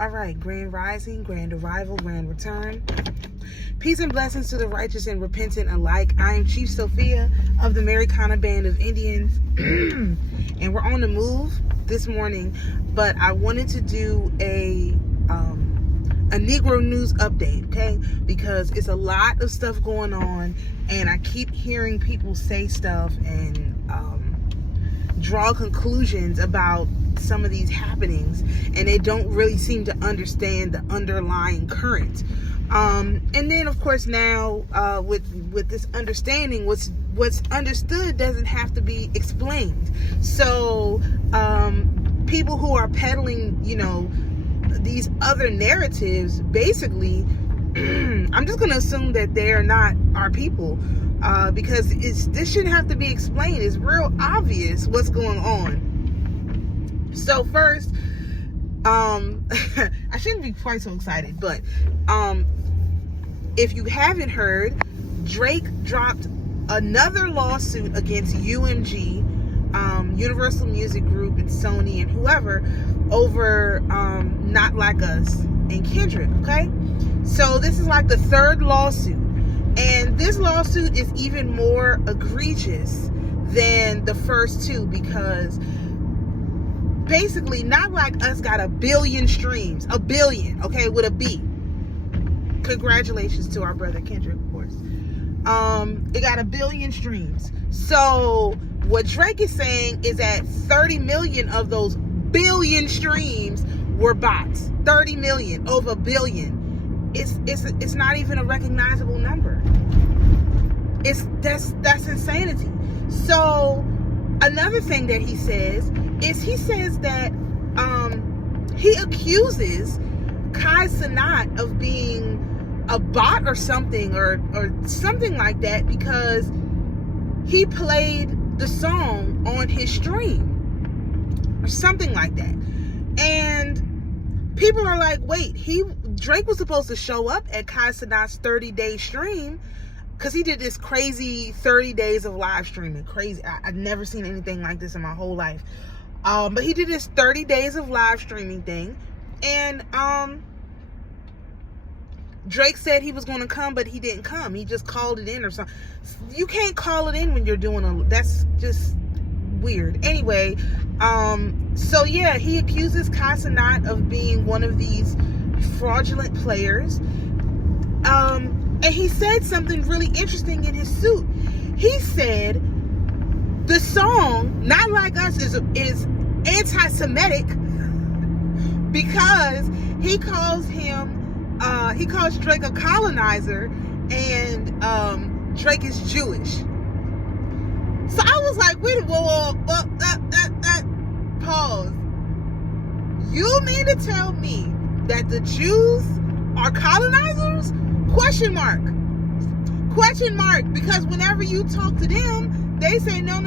All right, grand rising, grand arrival, grand return. Peace and blessings to the righteous and repentant alike. I am Chief Sophia of the Americana Band of Indians, and we're on the move this morning. But I wanted to do a Negro news update, okay? Because it's a lot of stuff going on, and I keep hearing people say stuff and draw conclusions about some of these happenings, and they don't really seem to understand the underlying current. And then of course now with this understanding, what's understood doesn't have to be explained. So people who are peddling, these other narratives, basically I'm just gonna assume that they're not our people, because this shouldn't have to be explained. It's real obvious what's going on. So first, I shouldn't be quite so excited, but if you haven't heard, Drake dropped another lawsuit against UMG, Universal Music Group, and Sony and whoever over Not Like Us and Kendrick, okay? So this is like the third lawsuit, and this lawsuit is even more egregious than the first two, because basically Not Like Us got 1 billion streams, 1 billion, okay, with a B. Congratulations to our brother Kendrick, of course. It got 1 billion streams. So what Drake is saying is that 30 million of those 1 billion streams were bots. 30 million over 1 billion. It's not even a recognizable number. That's insanity. So another thing that he says that he accuses Kai Cenat of being a bot or something or something like that, because he played the song on his stream or something like that. And people are like, wait, Drake was supposed to show up at Kai Cenat's 30-day stream, because he did this crazy 30 days of live streaming. Crazy. I've never seen anything like this in my whole life. But he did this 30 days of live streaming thing. And Drake said he was going to come, but he didn't come. He just called it in or something. You can't call it in when you're doing that's just weird. Anyway, so yeah, he accuses Kai Cenat of being one of these fraudulent players. And he said something really interesting in his suit. He said the song Not Like Us is anti-Semitic because he calls Drake a colonizer, and Drake is Jewish. So I was like, wait, whoa, pause. You mean to tell me that the Jews are colonizers? Question mark. Because whenever you talk to them, they say, no.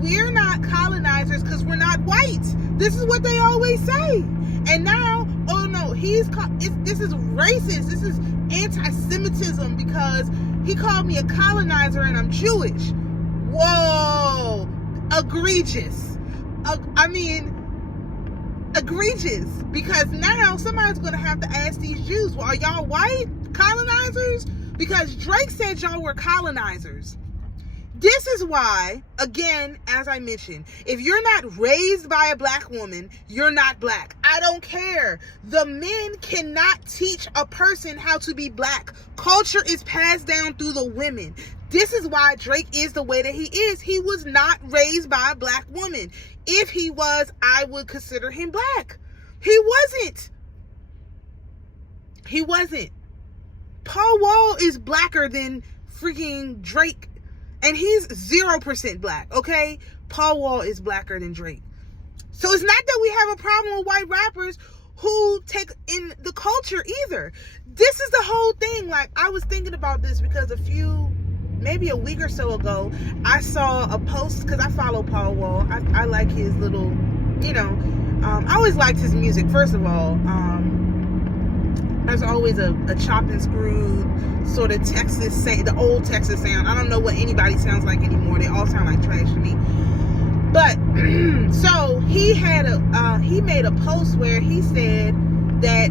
We're not colonizers because we're not white. This is what they always say. And now, oh no, this is racist. This is anti-Semitism because he called me a colonizer and I'm Jewish. Whoa, egregious. Egregious, because now somebody's going to have to ask these Jews, well, are y'all white colonizers? Because Drake said y'all were colonizers. This is why, again, as I mentioned, if you're not raised by a black woman, you're not black. I don't care. The men cannot teach a person how to be black. Culture is passed down through the women. This is why Drake is the way that he is. He was not raised by a black woman. If he was, I would consider him black. He wasn't. Paul Wall is blacker than freaking Drake. And he's 0% black, okay? Paul Wall is blacker than Drake. So it's not that we have a problem with white rappers who take in the culture either. This is the whole thing. Like, I was thinking about this because maybe a week or so ago, I saw a post, because I follow Paul Wall. I like his little, I always liked his music, first of all. There's always a chop and screw sort of Texas, the old Texas sound. I don't know what anybody sounds like anymore. They all sound like trash to me. But so he made a post where he said that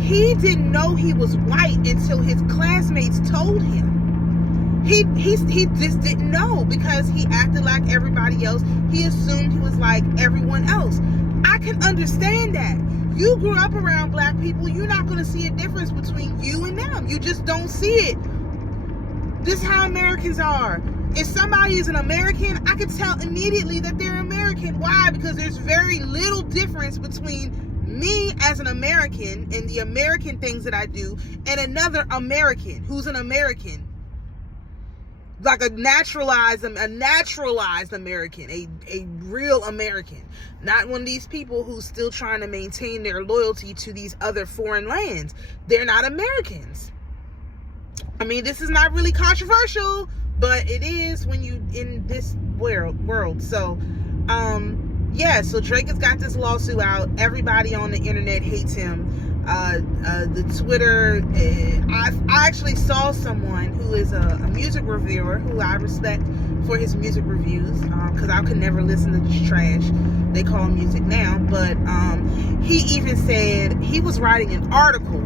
he didn't know he was white until his classmates told him. He just didn't know because he acted like everybody else. He assumed he was like everyone else. I can understand that. You grew up around black people, you're not going to see a difference between you and them. You just don't see it. This is how Americans are. If somebody is an American, I could tell immediately that they're American. Why? Because there's very little difference between me as an American and the American things that I do and another American who's an American. Like a naturalized American, a real American. Not one of these people who's still trying to maintain their loyalty to these other foreign lands. They're not Americans. I mean, this is not really controversial, but it is when you in this world. So, yeah, so Drake has got this lawsuit out. Everybody on the internet hates him. The Twitter, I actually saw someone who is a music reviewer who I respect for his music reviews, because I could never listen to this trash they call music now. But he even said he was writing an article,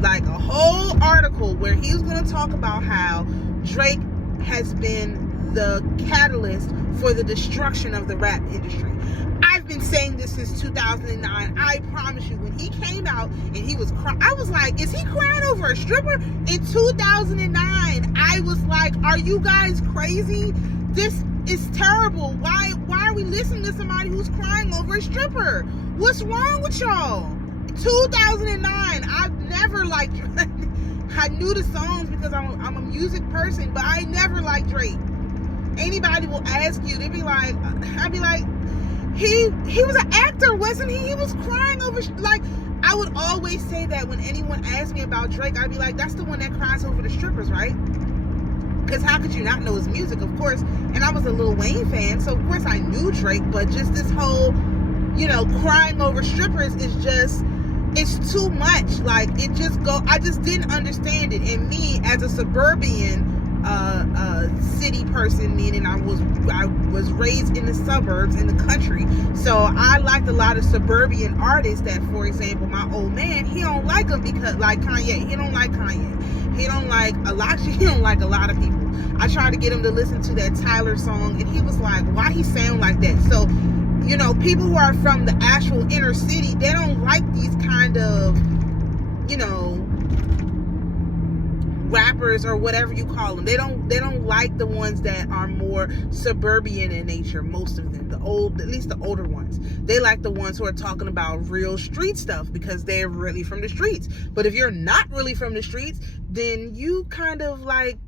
like a whole article, where he was going to talk about how Drake has been the catalyst for the destruction of the rap industry. I've been saying this since 2009. I promise you, when he came out and he was crying, I was like, is he crying over a stripper? In 2009, I was like, are you guys crazy? This is terrible. Why are we listening to somebody who's crying over a stripper? What's wrong with y'all? 2009, I've never liked Drake. I knew the songs because I'm a music person, but I never liked Drake. Anybody will ask you, they'd be like, I'd be like, he was an actor, wasn't he? He was crying over, like, I would always say that when anyone asked me about Drake, I'd be like, that's the one that cries over the strippers, right? Because how could you not know his music, of course? And I was a Lil Wayne fan, so of course I knew Drake, but just this whole, you know, crying over strippers is just, it's too much. Like, it just I just didn't understand it. And me, as a suburban city person, meaning I was raised in the suburbs, in the country, so I liked a lot of suburban artists that, for example, my old man, he don't like them because, like Kanye, he don't like Kanye, he don't like a lot of people. I tried to get him to listen to that Tyler song, and he was like, why he sound like that? So, you know, people who are from the actual inner city, they don't like these kind of, you know, rappers or whatever you call them. They don't like the ones that are more suburban in nature. Most of them, at least the older ones, they like the ones who are talking about real street stuff because they're really from the streets. But if you're not really from the streets, then you kind of like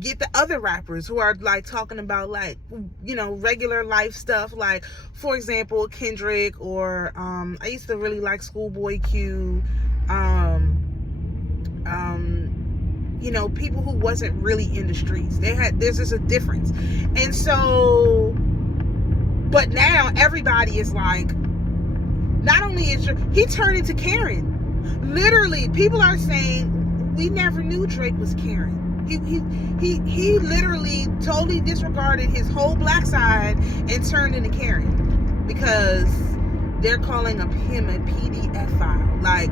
get the other rappers who are like talking about, like, you know, regular life stuff, like, for example, Kendrick, or I used to really like Schoolboy Q, you know, people who wasn't really in the streets. There's just a difference. And so, but now everybody is like, not only is he turned into Karen. Literally, people are saying, we never knew Drake was Karen. He literally totally disregarded his whole black side and turned into Karen because they're calling him a PDF file. Like,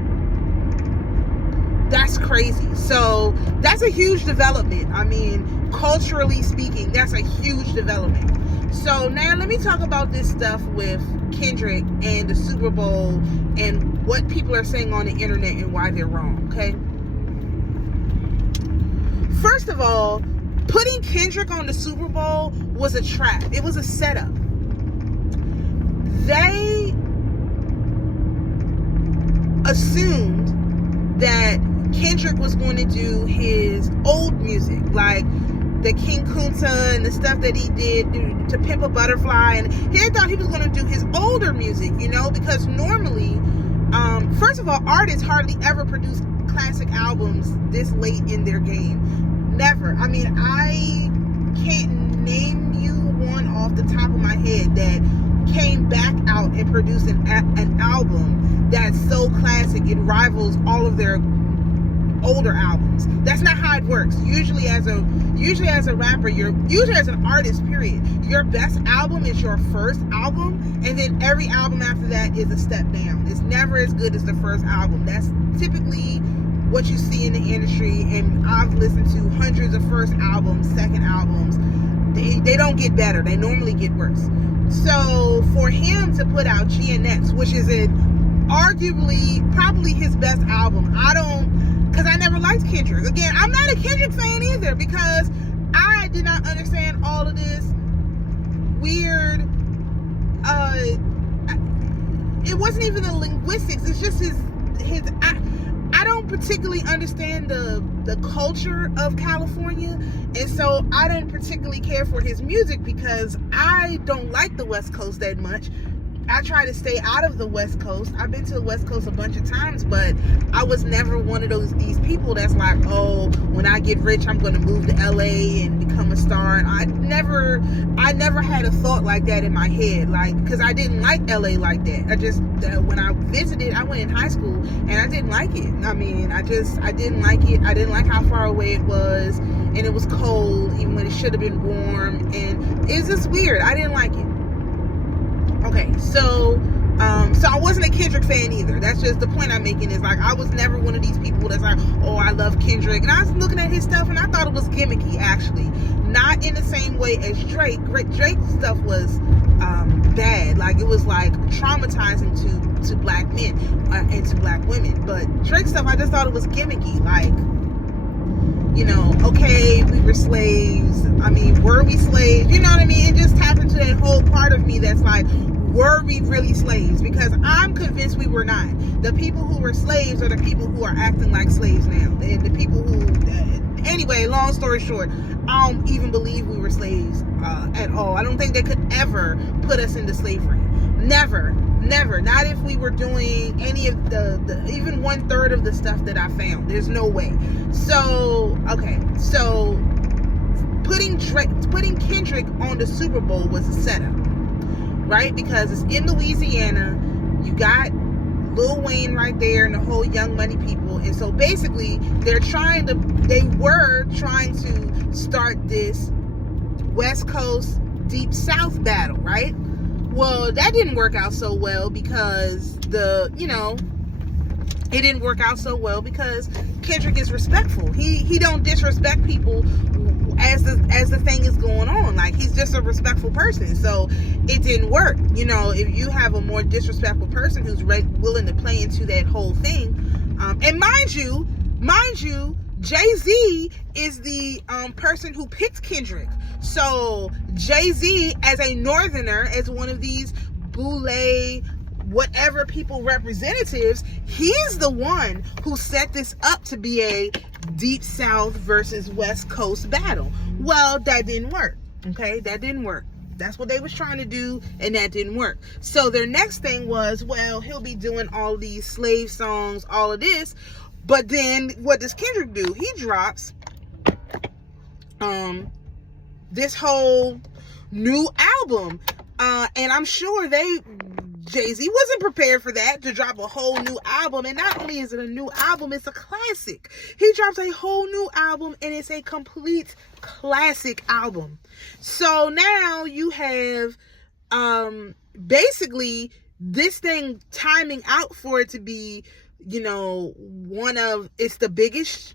that's crazy. So that's a huge development. I mean, culturally speaking, that's a huge development. So now let me talk about this stuff with Kendrick and the Super Bowl and what people are saying on the internet and why they're wrong, okay? First of all, putting Kendrick on the Super Bowl was a trap. It was a setup. They assumed that Kendrick was going to do his old music, like the King Kunta and the stuff that he did to Pimp a Butterfly, and he thought he was going to do his older music, you know, because normally, first of all, artists hardly ever produce classic albums this late in their game. Never. I mean, I can't name you one off the top of my head that came back out and produced an album that's so classic it rivals all of their older albums. That's not how it works. Usually as a rapper, usually as an artist, period, your best album is your first album, and then every album after that is a step down. It's never as good as the first album. That's typically what you see in the industry, and I've listened to hundreds of first albums, second albums. They don't get better. They normally get worse. So for him to put out GNX, which is arguably probably his best album, because I never liked Kendrick. Again, I'm not a Kendrick fan either, because I did not understand all of this weird, it wasn't even the linguistics, it's just his I don't particularly understand the culture of California, and so I don't particularly care for his music because I don't like the West Coast that much. I try to stay out of the West Coast. I've been to the West Coast a bunch of times, but I was never one of these people that's like, oh, when I get rich, I'm going to move to LA and become a star. And I never had a thought like that in my head, like, because I didn't like LA like that. I just, when I visited, I went in high school and I didn't like it. I mean, I didn't like it. I didn't like how far away it was, and it was cold even when it should have been warm, and it's just weird. I didn't like it. Okay, so I wasn't a Kendrick fan either. That's just the point I'm making, is like, I was never one of these people that's like, oh, I love Kendrick. And I was looking at his stuff and I thought it was gimmicky, actually. Not in the same way as Drake. Drake's stuff was bad. Like, it was like traumatizing to black men and to black women. But Drake's stuff, I just thought it was gimmicky. Like, you know, okay, we were slaves. I mean, were we slaves? You know what I mean? It just tapped into that whole part of me that's like, were we really slaves? Because I'm convinced we were not. The people who were slaves are the people who are acting like slaves now. The people who, anyway, long story short, I don't even believe we were slaves at all. I don't think they could ever put us into slavery. Never. Not if we were doing any of the even 1/3 of the stuff that I found. There's no way. So, okay. So putting Kendrick on the Superbowl was a setup, right? Because it's in Louisiana. You got Lil Wayne right there and the whole Young Money people. And so basically they were trying to start this West Coast Deep South battle, right? Well, that didn't work out so well because it didn't work out so well because Kendrick is respectful. He don't disrespect people as the thing is going on. Like, he's just a respectful person. So it didn't work. You know, if you have a more disrespectful person who's willing to play into that whole thing, and mind you, JayZ is the person who picked Kendrick. So JayZ, as a northerner, as one of these boule whatever people representatives, he's the one who set this up to be a Deep South versus West Coast battle. Well, that didn't work. Okay, that didn't work. That's what they was trying to do, and that didn't work. So their next thing was, well, he'll be doing all these slave songs, all of this. But then what does Kendrick do? He drops this whole new album. And I'm sure JayZ wasn't prepared for that, to drop a whole new album. And not only is it a new album, it's a classic. He drops a whole new album, and it's a complete classic album. So now you have basically this thing timing out for it to be, it's the biggest,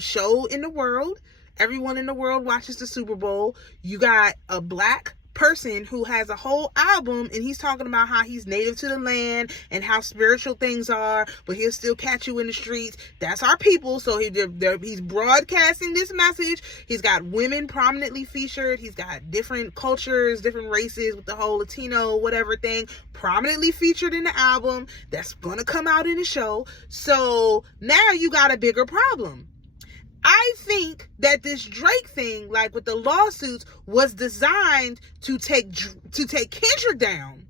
show in the world. Everyone in the world watches the Super Bowl. You got a black person who has a whole album, and he's talking about how he's native to the land and how spiritual things are, but he'll still catch you in the streets. That's our people. So he's broadcasting this message. He's got women prominently featured. He's got different cultures, different races, with the whole Latino whatever thing prominently featured in the album. That's gonna come out in the show. So now you got a bigger problem. I think that this Drake thing, like with the lawsuits, was designed to take Kendrick down,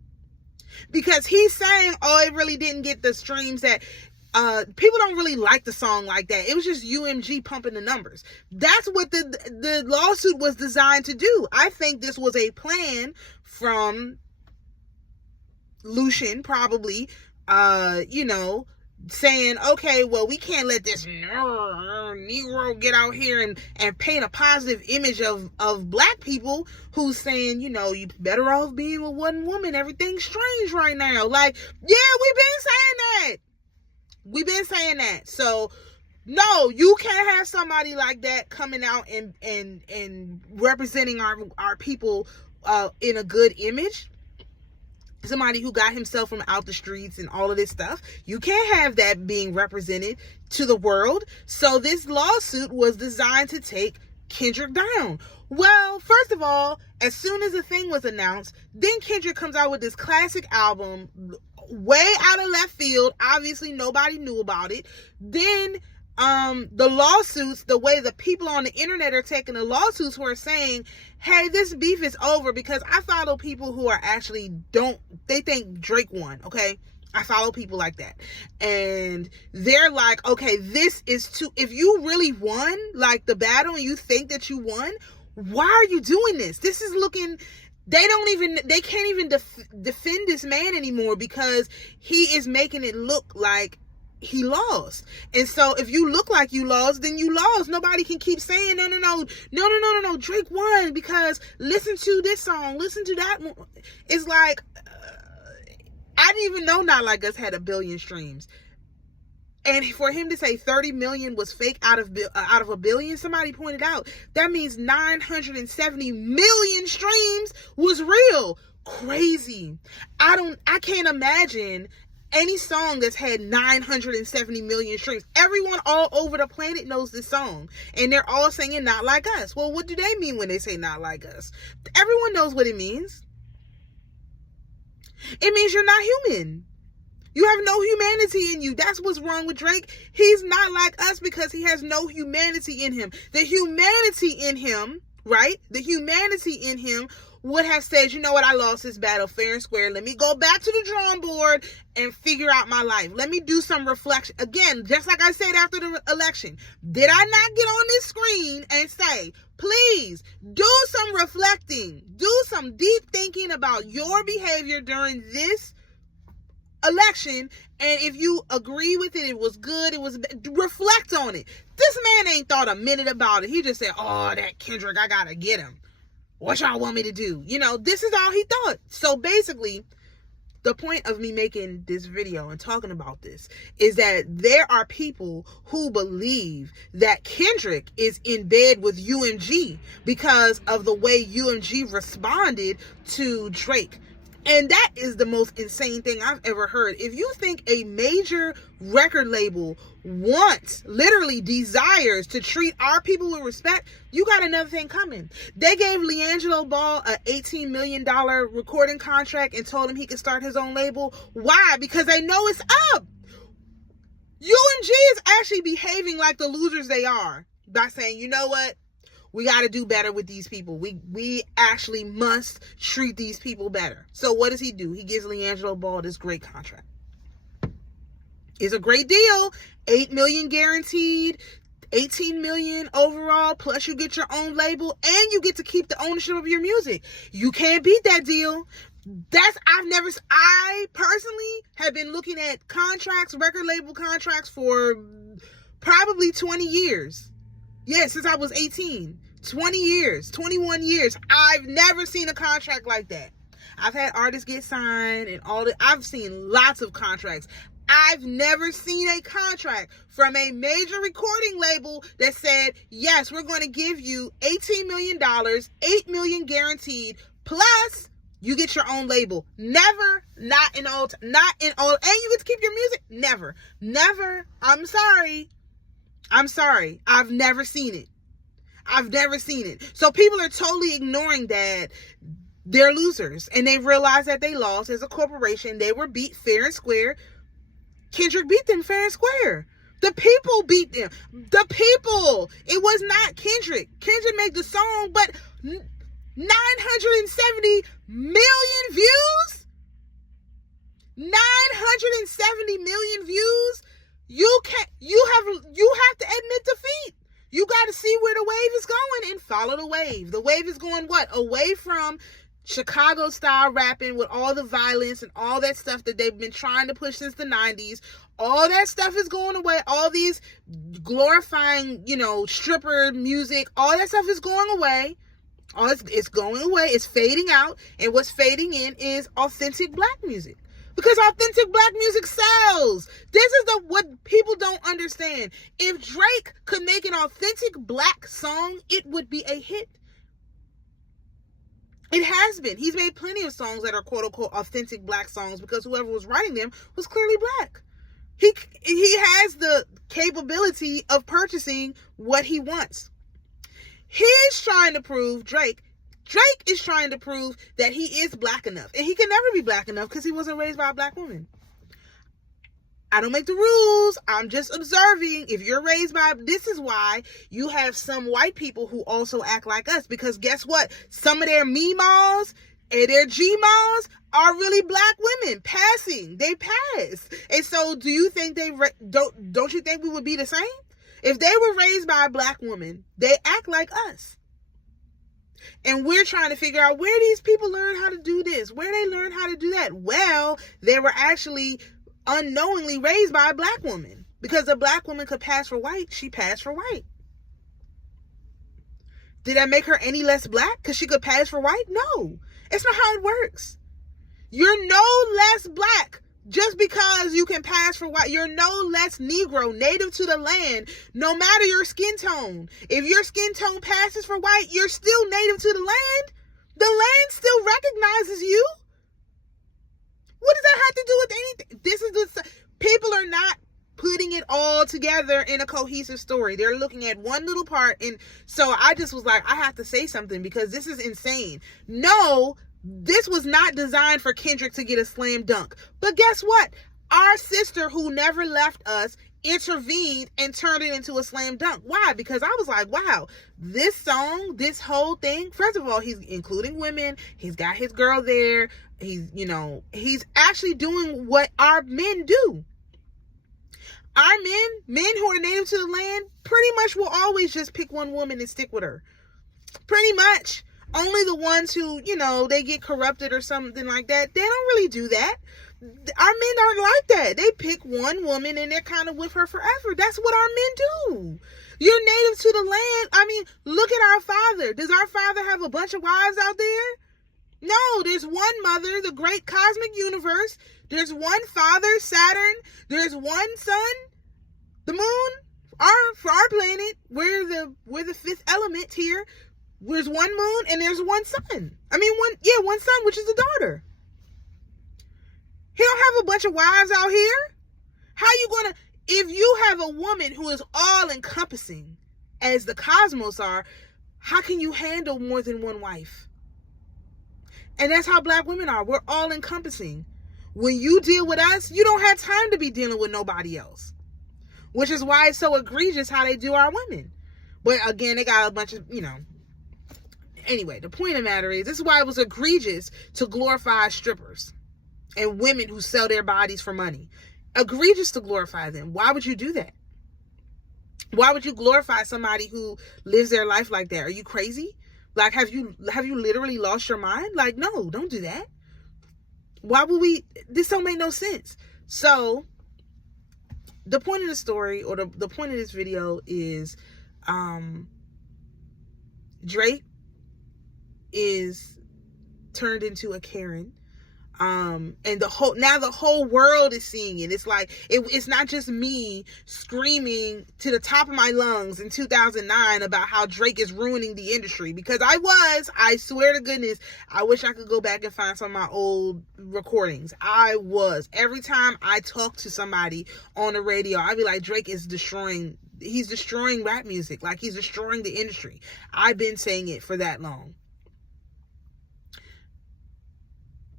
because he's saying, oh, it really didn't get the streams that people don't really like the song like that. It was just UMG pumping the numbers. That's what the lawsuit was designed to do. I think this was a plan from Lucian, probably, saying, okay, well, we can't let this Negro get out here and paint a positive image of black people who's saying, you know, you better off being with one woman. Everything's strange right now. Like, yeah, we've been saying that. So, no, you can't have somebody like that coming out and representing our people in a good image. Somebody who got himself from out the streets and all of this stuff. You can't have that being represented to the world. So this lawsuit was designed to take Kendrick down. Well, first of all, as soon as the thing was announced, then Kendrick comes out with this classic album, way out of left field. Obviously, nobody knew about it. Then the lawsuits, the way the people on the internet are taking the lawsuits, who are saying, hey, this beef is over, because I follow people who are actually they think Drake won, okay? I follow people like that. And they're like, okay, this is if you really won, like, the battle, and you think that you won, why are you doing this? This is looking, they can't even defend this man anymore, because he is making it look like he lost. And so if you look like you lost, then you lost. Nobody can keep saying no, Drake won, because listen to this song, listen to that one. It's like, I didn't even know Not Like Us had 1 billion streams. And for him to say 30 million was fake out of 1 billion, somebody pointed out, that means 970 million streams was real. Crazy. I can't imagine any song that's had 970 million streams. Everyone all over the planet knows this song, and they're all singing Not Like Us. Well, what do they mean when they say Not Like Us? Everyone knows what it means. It means you're not human. You have no humanity in you. That's what's wrong with Drake. He's not like us because he has no humanity in him. The humanity in him, right? The humanity in him would have said, you know what, I lost this battle fair and square. Let me go back to the drawing board and figure out my life. Let me do some reflection. Again, just like I said after the election, did I not get on this screen and say, please do some reflecting, do some deep thinking about your behavior during this election, and if you agree with it, it was good, it was, reflect on it. This man ain't thought a minute about it. He just said, oh, that Kendrick, I gotta get him. What y'all want me to do? You know, this is all he thought. So basically, the point of me making this video and talking about this is that there are people who believe that Kendrick is in bed with UMG because of the way UMG responded to Drake. And that is the most insane thing I've ever heard. If you think a major record label wants, literally desires to treat our people with respect, you got another thing coming. They gave Leangelo Ball a $18 million recording contract and told him he could start his own label. Why? Because they know it's up. UMG is actually behaving like the losers they are by saying, you know what? We got to do better with these people. We actually must treat these people better. So what does he do? He gives Leangelo Ball this great contract. It's a great deal. $8 million guaranteed, $18 million overall, plus you get your own label and you get to keep the ownership of your music. You can't beat that deal. I personally have been looking at contracts, record label contracts, for probably 20 years. Yeah, since I was 18, 20 years, 21 years. I've never seen a contract like that. I've had artists get signed and all that. I've seen lots of contracts. I've never seen a contract from a major recording label that said, yes, we're going to give you $18 million, $8 million guaranteed, plus you get your own label. Never, not in all, and you get to keep your music. Never. I'm sorry. I've never seen it. So people are totally ignoring that they're losers, and they realize that they lost as a corporation. They were beat fair and square. Kendrick beat them fair and square. The people beat them. The people. It was not Kendrick. Kendrick made the song, but 970 million views? 970 million views? You have to admit defeat. You got to see where the wave is going and follow the wave. The wave is going what? Away from Chicago style rapping with all the violence and all that stuff that they've been trying to push since the 90s. All that stuff is going away. All these glorifying, stripper music, all that stuff is going away. It's going away. It's fading out. And what's fading in is authentic black music. Because authentic black music sells. This is what people don't understand. If Drake could make an authentic black song, it would be a hit. It has been. He's made plenty of songs that are quote unquote authentic black songs because whoever was writing them was clearly black. He has the capability of purchasing what he wants. He's trying to prove, Drake is trying to prove that he is black enough. And he can never be black enough because he wasn't raised by a black woman. I don't make the rules. I'm just observing. If you're raised by, this is why you have some white people who also act like us. Because guess what? Some of their meemaws and their Gmaws are really black women passing. They pass. And so do you think don't you think we would be the same? If they were raised by a black woman, they act like us. And we're trying to figure out where these people learn how to do this, where they learn how to do that. Well, they were actually unknowingly raised by a black woman. Because a black woman could pass for white, she passed for white. Did that make her any less black because she could pass for white? No. It's not how it works. You're no less black just because you can pass for white. You're no less Negro, native to the land, no matter your skin tone. If your skin tone passes for white, you're still native to the land. The land still recognizes you. What does that have to do with anything? This is people are not putting it all together in a cohesive story. They're looking at one little part. And so I just was like, I have to say something because this is insane. No, this was not designed for Kendrick to get a slam dunk. But guess what? Our sister who never left us intervened and turned it into a slam dunk. Why? Because I was like, wow, this song, this whole thing, first of all, he's including women. He's got his girl there. He's actually doing what our men do. Our men who are native to the land, pretty much will always just pick one woman and stick with her. Pretty much. Only the ones who, they get corrupted or something like that, they don't really do that. Our men aren't like that. They pick one woman and they're kind of with her forever. That's what our men do. You're native to the land. I mean, look at our father. Does our father have a bunch of wives out there? No, there's one mother, the great cosmic universe. There's one father, Saturn. There's one sun, the moon. For our planet, we're the fifth element here. There's one moon and there's one sun. One sun, which is a daughter. He don't have a bunch of wives out here. How you gonna, if you have a woman who is all encompassing as the cosmos are, how can you handle more than one wife? And that's how black women are. We're all encompassing. When you deal with us, you don't have time to be dealing with nobody else. Which is why it's so egregious how they do our women. But again, they got a bunch of, Anyway, the point of the matter is, this is why it was egregious to glorify strippers and women who sell their bodies for money. Egregious to glorify them. Why would you do that? Why would you glorify somebody who lives their life like that? Are you crazy? Like, have you literally lost your mind? Like, no, don't do that. Why would we? This don't make no sense. So, the point of the story, or the point of this video is, Drake is turned into a Karen. And the whole world is seeing it. It's like, it's not just me screaming to the top of my lungs in 2009 about how Drake is ruining the industry, because I swear to goodness, I wish I could go back and find some of my old recordings. Every time I talk to somebody on the radio, I'd be like, Drake is he's destroying rap music. Like, he's destroying the industry. I've been saying it for that long.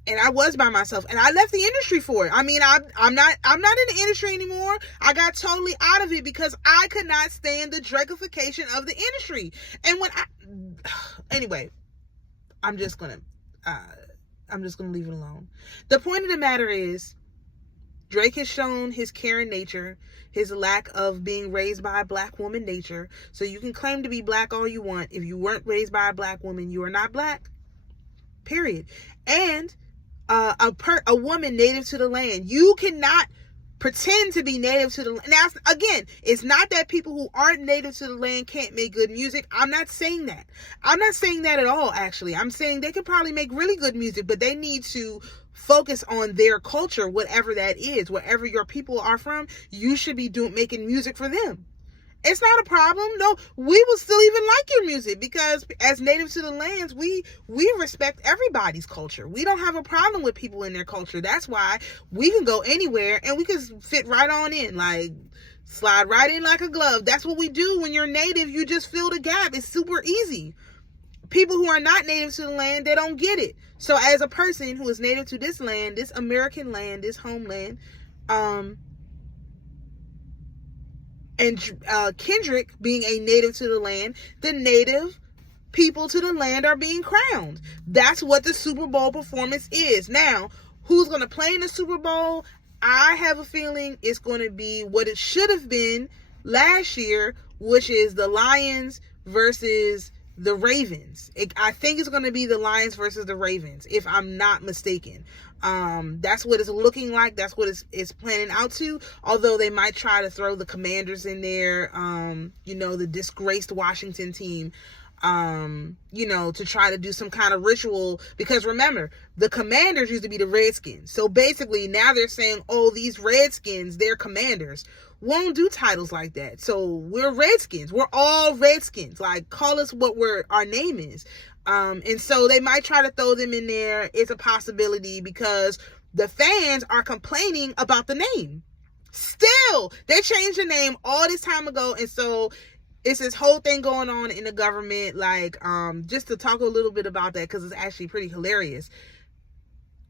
And I was by myself, and I left the industry for it. I'm not in the industry anymore. I got totally out of it because I could not stand the Drakeification of the industry. And anyway, I'm just gonna leave it alone. The point of the matter is, Drake has shown his Karen nature, his lack of being raised by a black woman nature. So you can claim to be black all you want. If you weren't raised by a black woman, you are not black. period. And a woman native to the land. You cannot pretend to be native to the land. Now, again, it's not that people who aren't native to the land can't make good music. I'm not saying that. I'm not saying that at all, actually. I'm saying they could probably make really good music, but they need to focus on their culture, whatever that is. Wherever your people are from, you should be making music for them. It's not a problem. No, we will still even like your music, because as native to the lands, we respect everybody's culture. We don't have a problem with people in their culture. That's why we can go anywhere and we can fit right on in, like slide right in like a glove. That's what we do. When you're native, you just fill the gap. It's super easy. People who are not native to the land, they don't get it. So as a person who is native to this land, this American land, this homeland, and Kendrick being a native to the land, the native people to the land are being crowned. That's what the Super Bowl performance is. Now, who's going to play in the Super Bowl? I have a feeling it's going to be what it should have been last year, which is the Lions versus the Ravens. I think it's going to be the Lions versus the Ravens, if I'm not mistaken. That's what it's looking like. That's what it's planning out to. Although they might try to throw the Commanders in there, the disgraced Washington team, to try to do some kind of ritual. Because remember, the Commanders used to be the Redskins. So basically now they're saying, oh, these Redskins, they're Commanders. Won't do titles like that. So we're Redskins. We're all Redskins. Like, call us what our name is. And so they might try to throw them in there. It's a possibility, because the fans are complaining about the name. Still, they changed the name all this time ago. And so it's this whole thing going on in the government. Like, just to talk a little bit about that, because it's actually pretty hilarious.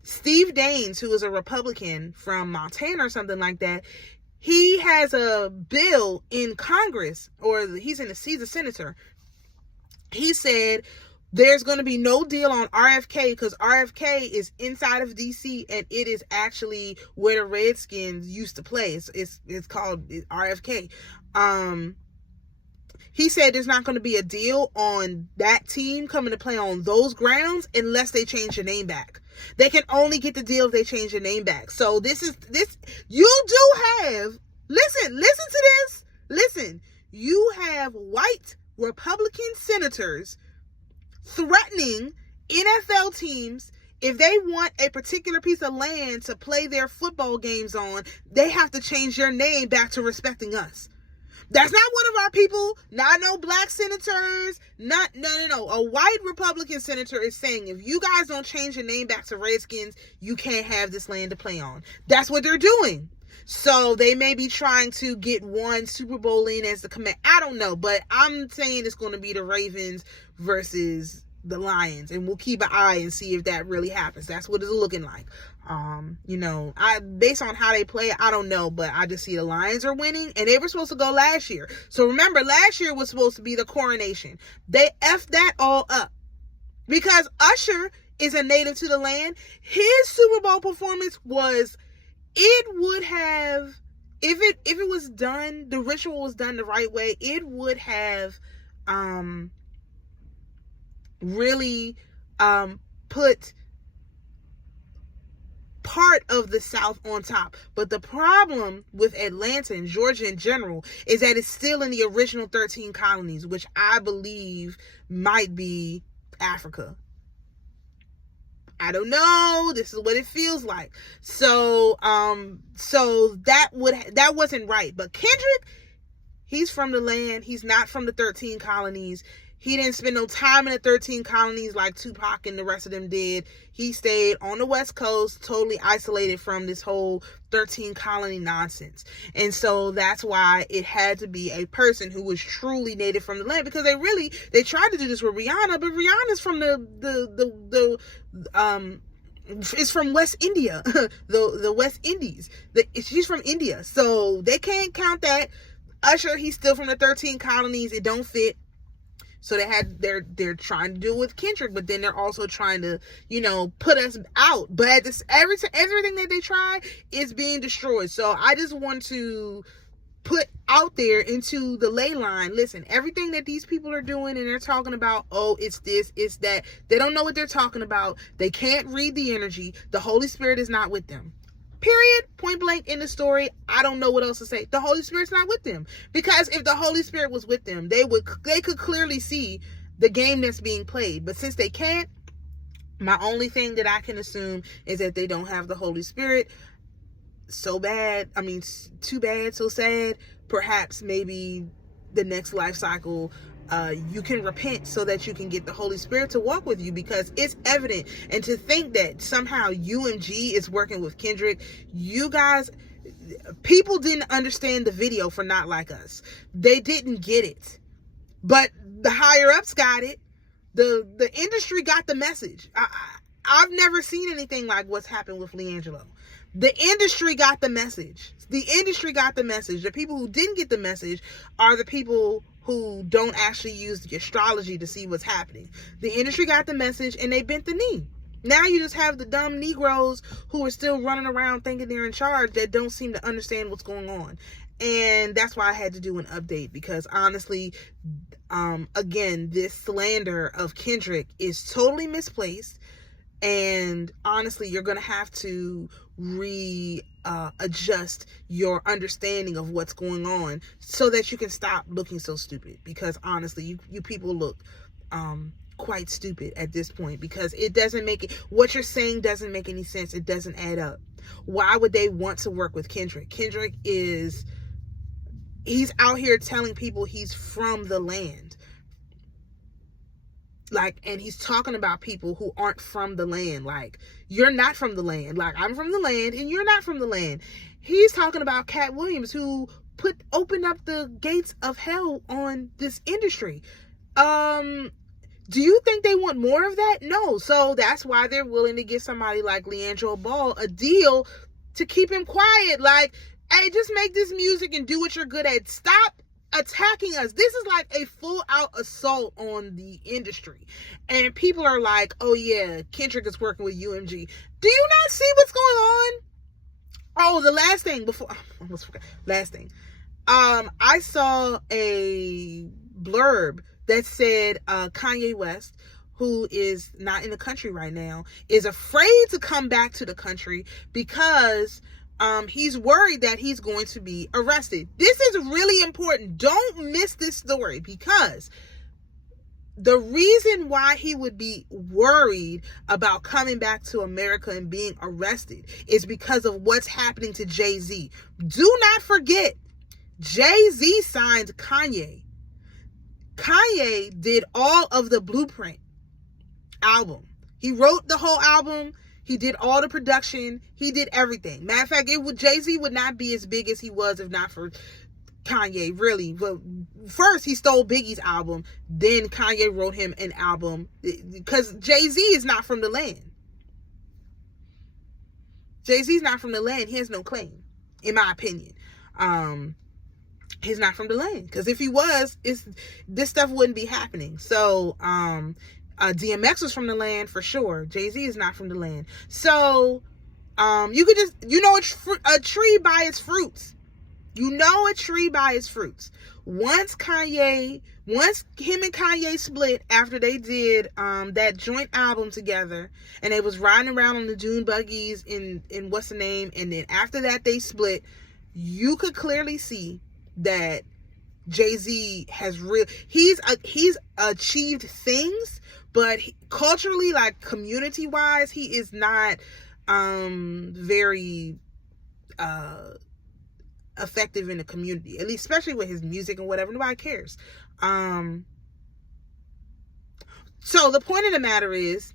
Steve Daines, who is a Republican from Montana or something like that, he has a bill in Congress, or he's a senator. He said there's going to be no deal on RFK, because RFK is inside of DC, and it is actually where the Redskins used to play. It's called RFK. He said there's not going to be a deal on that team coming to play on those grounds unless they change the name back. They can only get the deal if they change the name back. So you do have, listen to this. Listen, you have white Republican senators threatening NFL teams. If they want a particular piece of land to play their football games on, they have to change their name back to respecting us. That's not one of our people, not no black senators, no. A white Republican senator is saying, if you guys don't change your name back to Redskins, you can't have this land to play on. That's what they're doing. So they may be trying to get one Super Bowl in as the command. I don't know, but I'm saying it's going to be the Ravens versus the Lions, and we'll keep an eye and see if that really happens. That's what it's looking like. Based on how they play, I don't know, but I just see the Lions are winning, and they were supposed to go last year. So remember, last year was supposed to be the coronation. They effed that all up, because Usher is a native to the land. His Super Bowl performance was, it would have, if it was done, the ritual was done the right way, it would have really put part of the South on top. But the problem with Atlanta and Georgia in general is that it's still in the original 13 colonies, which I believe might be Africa. I don't know. This is what it feels like. So that wasn't right. But Kendrick, he's from the land. He's not from the 13 colonies. He didn't spend no time in the 13 colonies like Tupac and the rest of them did. He stayed on the West Coast, totally isolated from this whole 13 colony nonsense. And so that's why it had to be a person who was truly native from the land, because they tried to do this with Rihanna, but Rihanna's from it's from West India, the West Indies. She's from India, so they can't count that. Usher, he's still from the 13 colonies. It don't fit. So they're trying to do it with Kendrick, but then they're also trying to, put us out. But at this, everything that they try is being destroyed. So I just want to put out there into the ley line. Listen, everything that these people are doing and they're talking about, oh, it's this, it's that. They don't know what they're talking about. They can't read the energy. The Holy Spirit is not with them. Period. Point blank in the story. I don't know what else to say. The Holy Spirit's not with them. Because if the Holy Spirit was with them, they could clearly see the game that's being played. But since they can't, my only thing that I can assume is that they don't have the Holy Spirit. So bad. I mean, too bad, so sad. Perhaps maybe the next life cycle, you can repent so that you can get the Holy Spirit to walk with you, because it's evident. And to think that somehow UMG is working with Kendrick, you guys, people didn't understand the video for Not Like Us. They didn't get it. But the higher ups got it. The industry got the message. I've never seen anything like what's happened with Leangelo. The industry got the message. The industry got the message. The people who didn't get the message are the people who don't actually use the astrology to see what's happening. The industry got the message and they bent the knee. Now you just have the dumb Negroes who are still running around thinking they're in charge that don't seem to understand what's going on. And that's why I had to do an update, because honestly, again, this slander of Kendrick is totally misplaced. And honestly, you're going to have to adjust your understanding of what's going on so that you can stop looking so stupid. Because honestly, you people look quite stupid at this point, because it doesn't make it, what you're saying doesn't make any sense. It doesn't add up. Why would they want to work with Kendrick? Kendrick he's out here telling people he's from the land. Like, and he's talking about people who aren't from the land. Like, you're not from the land. Like, I'm from the land and you're not from the land. He's talking about Cat Williams, who opened up the gates of hell on this industry. Do you think they want more of that? No. So that's why they're willing to give somebody like Leandro Ball a deal to keep him quiet. Like, hey, just make this music and do what you're good at. Stop attacking us. This is like a full out assault on the industry. And people are like, oh yeah, Kendrick is working with UMG. Do you not see what's going on? Oh, the last thing before, I almost forgot. Last thing. I saw a blurb that said Kanye West, who is not in the country right now, is afraid to come back to the country because he's worried that he's going to be arrested. This is really important. Don't miss this story, because the reason why he would be worried about coming back to America and being arrested is because of what's happening to JayZ. Do not forget, JayZ signed Kanye. Kanye did all of the Blueprint album. He wrote the whole album. He did all the production. He did everything. Matter of fact, JayZ would not be as big as he was if not for Kanye, really. But first, he stole Biggie's album. Then Kanye wrote him an album, because JayZ is not from the land. JayZ's not from the land. He has no claim, in my opinion. He's not from the land, because if he was, this stuff wouldn't be happening. So, DMX was from the land for sure. JayZ is not from the land. So, you could just, a tree by its fruits. You know a tree by its fruits. Once him and Kanye split after they did that joint album together, and they was riding around on the dune buggies in what's the name, and then after that they split, you could clearly see that JayZ has he's achieved things, but culturally, like community wise, he is not very effective in the community, at least, especially with his music and whatever. Nobody cares. So the point of the matter is,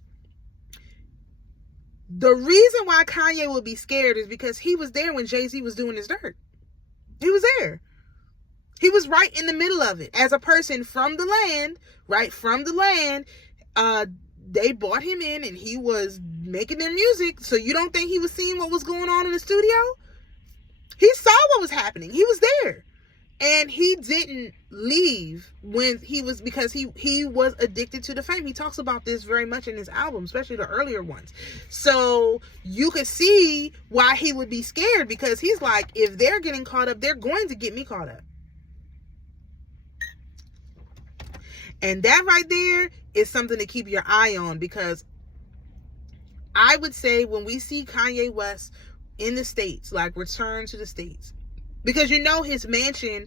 the reason why Kanye would be scared is because he was there when JayZ was doing his dirt. He was there. He was right in the middle of it. As a person from the land, right from the land, they brought him in and he was making their music. So you don't think he was seeing what was going on in the studio? He saw what was happening. He was there. And he didn't leave because he was addicted to the fame. He talks about this very much in his album, especially the earlier ones. So you could see why he would be scared, because he's like, if they're getting caught up, they're going to get me caught up. And that right there is something to keep your eye on, because I would say when we see Kanye West in the States, like return to the States, because you know his mansion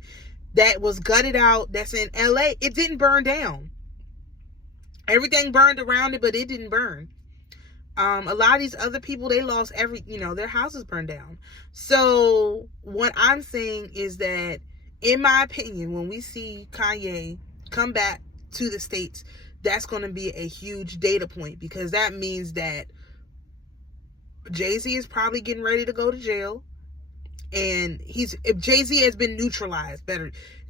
that was gutted out, that's in LA, it didn't burn down. Everything burned around it, but it didn't burn. A lot of these other people, they lost their houses burned down. So what I'm saying is that, in my opinion, when we see Kanye come back to the States, that's going to be a huge data point, because that means that JayZ is probably getting ready to go to jail. And if JayZ has been neutralized,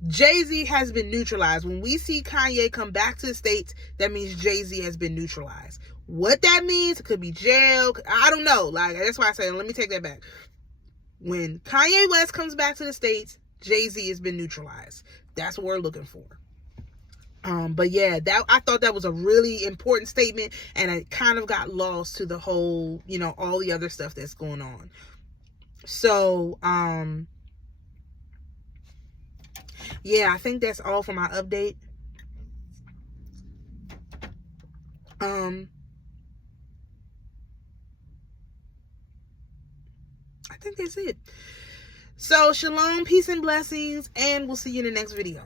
JayZ has been neutralized. When we see Kanye come back to the States, that means JayZ has been neutralized. What that means, it could be jail. I don't know. Like, that's why I said, let me take that back. When Kanye West comes back to the States, JayZ has been neutralized. That's what we're looking for. But yeah, I thought that was a really important statement, and it kind of got lost to the whole, all the other stuff that's going on. So, yeah, I think that's all for my update. I think that's it. So, shalom, peace, and blessings, and we'll see you in the next video.